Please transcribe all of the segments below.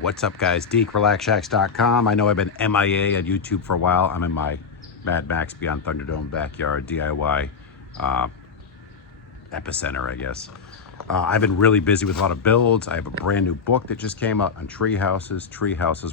What's up, guys? DeekRelaxShacks.com. I know I've been MIA on YouTube for a while. I'm in my Mad Max Beyond Thunderdome backyard DIY epicenter, I guess. I've been really busy with a lot of builds. I have a brand new book that just came out on tree houses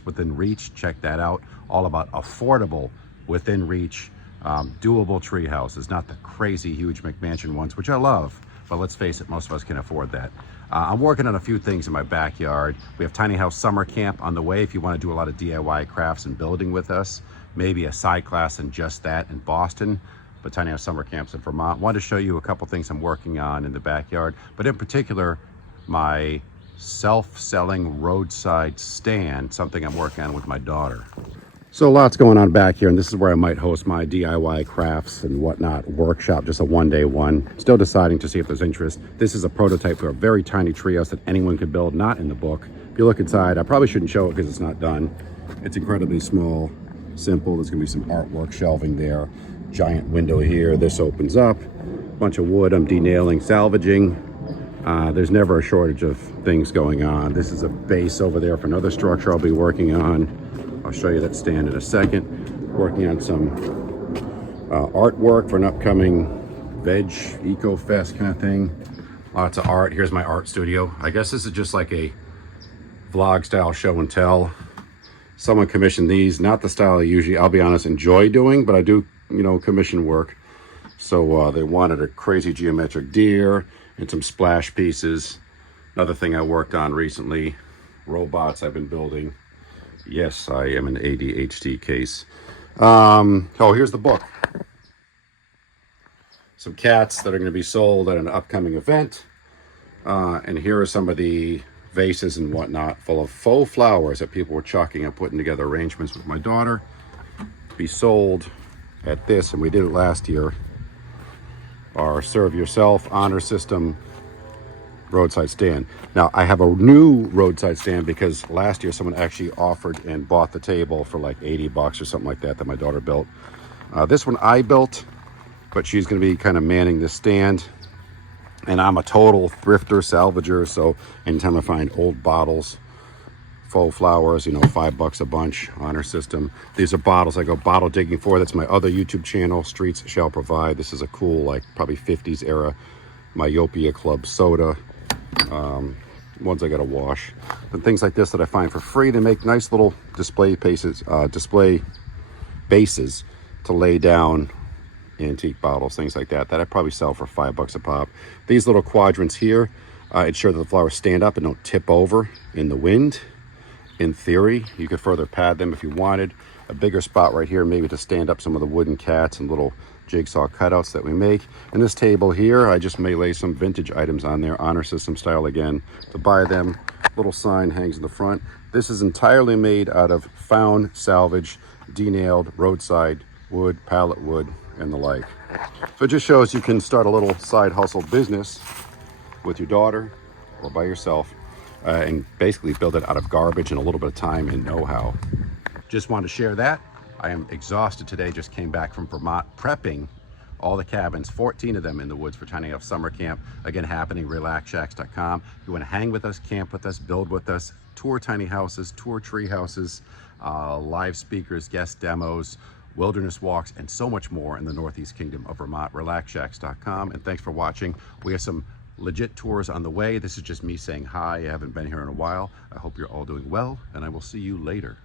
within reach. Check that out. All about affordable, within reach, doable tree houses, not the crazy huge McMansion ones, which I love. But let's face it, most of us can afford that. I'm working on a few things in my backyard. We have Tiny House Summer Camp on the way if you want to do a lot of DIY crafts and building with us. Maybe a side class in just that in Boston, but Tiny House Summer Camps in Vermont. Wanted to show you a couple things I'm working on in the backyard, but in particular, my self-selling roadside stand, something I'm working on with my daughter. So lots going on back here, and this is where I might host my DIY crafts and whatnot workshop, just a one-day one. Still deciding to see if there's interest. This is a prototype for a very tiny treehouse that anyone could build, not in the book. If you look inside, I probably shouldn't show it because it's not done. It's incredibly small, simple. There's gonna be some artwork shelving there. Giant window here. This opens up. Bunch of wood I'm denailing, salvaging. There's never a shortage of things going on. This is a base over there for another structure I'll be working on. I'll show you that stand in a second. Working on some artwork for an upcoming veg eco fest kind of thing. Lots of art. Here's my art studio. I guess this is just like a vlog style show and tell. Someone commissioned these, not the style I usually, I'll be honest, enjoy doing, but I do, commission work. So they wanted a crazy geometric deer and some splash pieces. Another thing I worked on recently, robots I've been building. Yes, I am an ADHD case. Oh, here's the book. Some cats that are going to be sold at an upcoming event. And here are some of the vases and whatnot full of faux flowers that people were chucking and putting together arrangements with my daughter to be sold at this. And we did it last year. Our Serve Yourself Honor System roadside stand. Now I have a new roadside stand because last year someone actually offered and bought the table for like 80 bucks or something like that my daughter built. This one I built, but she's going to be kind of manning this stand. And I'm a total thrifter, salvager, so anytime I find old bottles, faux flowers, $5 a bunch, honor system. These are bottles I go bottle digging for. That's my other YouTube channel, Streets Shall Provide. This is a cool, like probably 50s era Myopia Club soda. Ones I gotta wash. And things like this that I find for free. They make nice little display bases to lay down antique bottles, things like that I probably sell for $5 a pop. These little quadrants here ensure that the flowers stand up and don't tip over in the wind. In theory, you could further pad them if you wanted. A bigger spot right here, maybe to stand up some of the wooden cats and little jigsaw cutouts that we make. And this table here, I just may lay some vintage items on there, honor system style again. To buy them, little sign hangs in the front. This is entirely made out of found, salvage, denailed roadside wood, pallet wood, and the like. So it just shows you can start a little side hustle business with your daughter or by yourself and basically build it out of garbage and a little bit of time and know-how. Just wanted to share that. I am exhausted today. Just came back from Vermont prepping all the cabins, 14 of them in the woods for Tiny House Summer Camp. Again, happening, relaxshacks.com. If you want to hang with us, camp with us, build with us, tour tiny houses, tour tree houses, live speakers, guest demos, wilderness walks, and so much more in the Northeast Kingdom of Vermont, relaxshacks.com. And thanks for watching. We have some legit tours on the way. This is just me saying hi. I haven't been here in a while. I hope you're all doing well, and I will see you later.